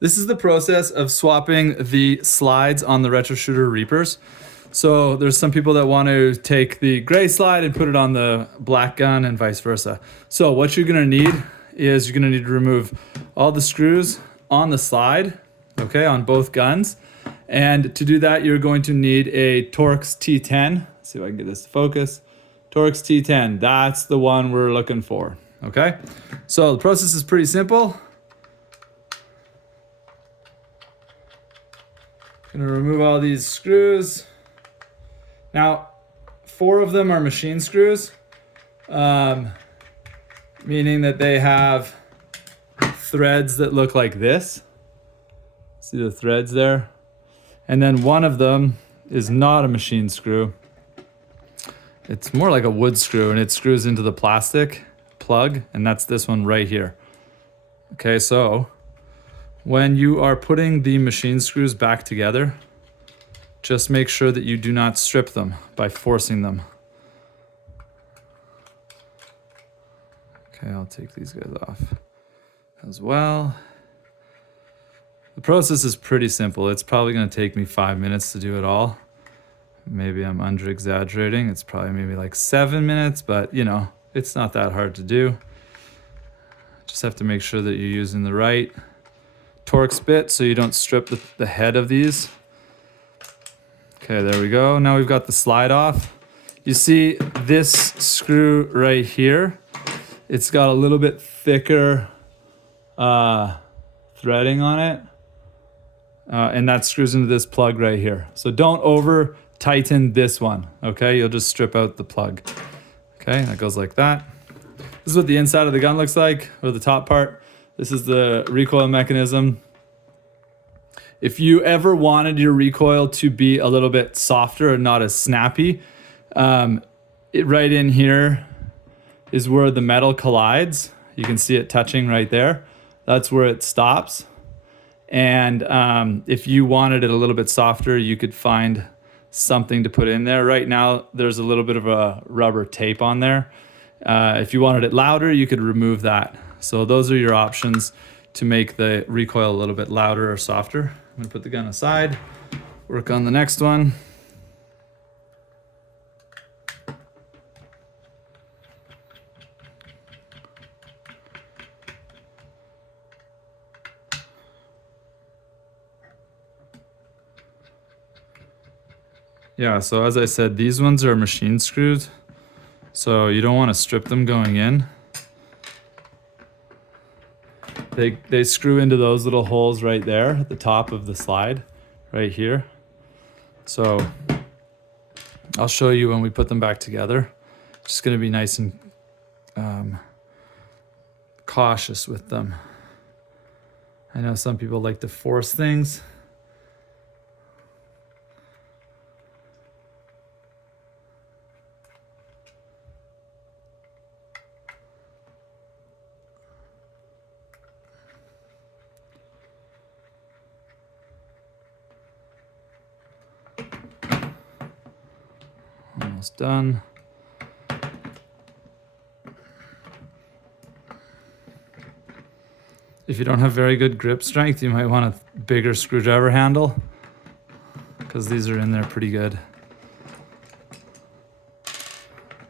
This is the process of swapping the slides on the Retro Shooter Reapers. So there's some people that want to take the gray slide and put it on the black gun and vice versa. So what you're gonna need is you're gonna need to remove all the screws on the slide, okay, on both guns. And to do that, you're going to need a Torx T10. Let's see if I can get this to focus. Torx T10, that's the one we're looking for, okay? So the process is pretty simple. Gonna remove all these screws. Now, 4 of them are machine screws, meaning that they have threads that look like this. See the threads there? And then 1 of them is not a machine screw. It's more like a wood screw, and it screws into the plastic plug, and that's this one right here. Okay, so when you are putting the machine screws back together, just make sure that you do not strip them by forcing them. Okay, I'll take these guys off as well. The process is pretty simple. It's probably going to take me 5 minutes to do it all. Maybe I'm under exaggerating. It's probably maybe like 7 minutes, but you know, it's not that hard to do. Just have to make sure that you're using the right Torx bit so you don't strip the head of these. Okay, there we go. Now we've got the slide off. You see this screw right here? It's got a little bit thicker threading on it. And that screws into this plug right here. So don't over tighten this one, okay? You'll just strip out the plug. Okay, that goes like that. This is what the inside of the gun looks like, or the top part. This is the recoil mechanism. If you ever wanted your recoil to be a little bit softer and not as snappy, right in here is where the metal collides. You can see it touching right there. That's where it stops. And if you wanted it a little bit softer, you could find something to put in there. Right now, there's a little bit of a rubber tape on there. If you wanted it louder, you could remove that. So those are your options to make the recoil a little bit louder or softer. I'm gonna put the gun aside, work on the next one. Yeah, so as I said, these ones are machine screws, so you don't want to strip them going in. They screw into those little holes right there at the top of the slide, right here. So I'll show you when we put them back together. Just going to be nice and cautious with them. I know some people like to force things. Almost done. If you don't have very good grip strength, you might want a bigger screwdriver handle because these are in there pretty good.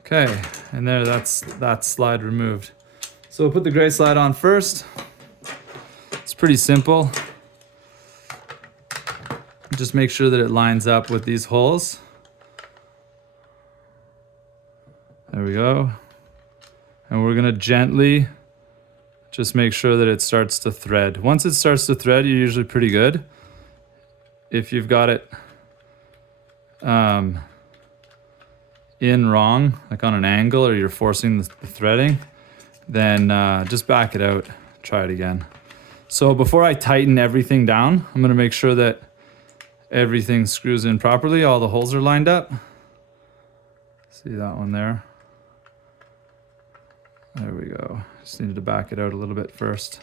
Okay, and there, that's that slide removed. So we'll put the gray slide on first. It's pretty simple. Just make sure that it lines up with these holes. There we go. And we're gonna gently just make sure that it starts to thread. Once it starts to thread, you're usually pretty good. If you've got it in wrong, like on an angle, or you're forcing the threading, then just back it out, try it again. So before I tighten everything down, I'm gonna make sure that everything screws in properly, all the holes are lined up. See that one there? There we go. Just needed to back it out a little bit first.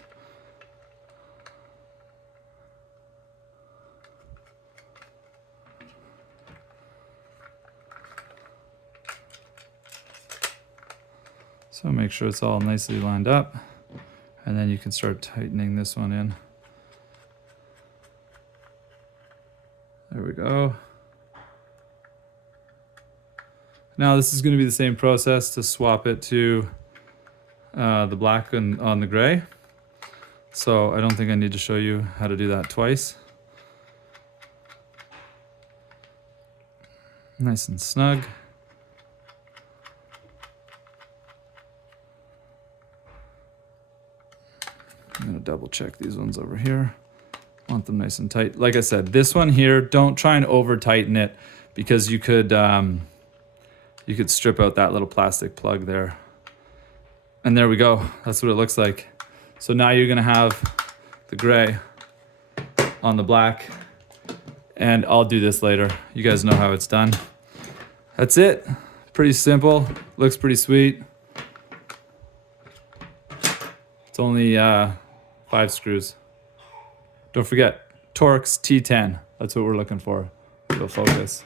So make sure it's all nicely lined up, and then you can start tightening this one in. There we go. Now this is going to be the same process to swap it to the black on the gray. So I don't think I need to show you how to do that twice. Nice and snug. I'm going to double check these ones over here. Want them nice and tight. Like I said, this one here, don't try and over tighten it because you could strip out that little plastic plug there. And there we go. That's what it looks like. So now you're gonna have the gray on the black, and I'll do this later. You guys know how it's done. That's it. Pretty simple. Looks pretty sweet. It's only 5 screws. Don't forget, Torx T10. That's what we're looking for. It'll focus.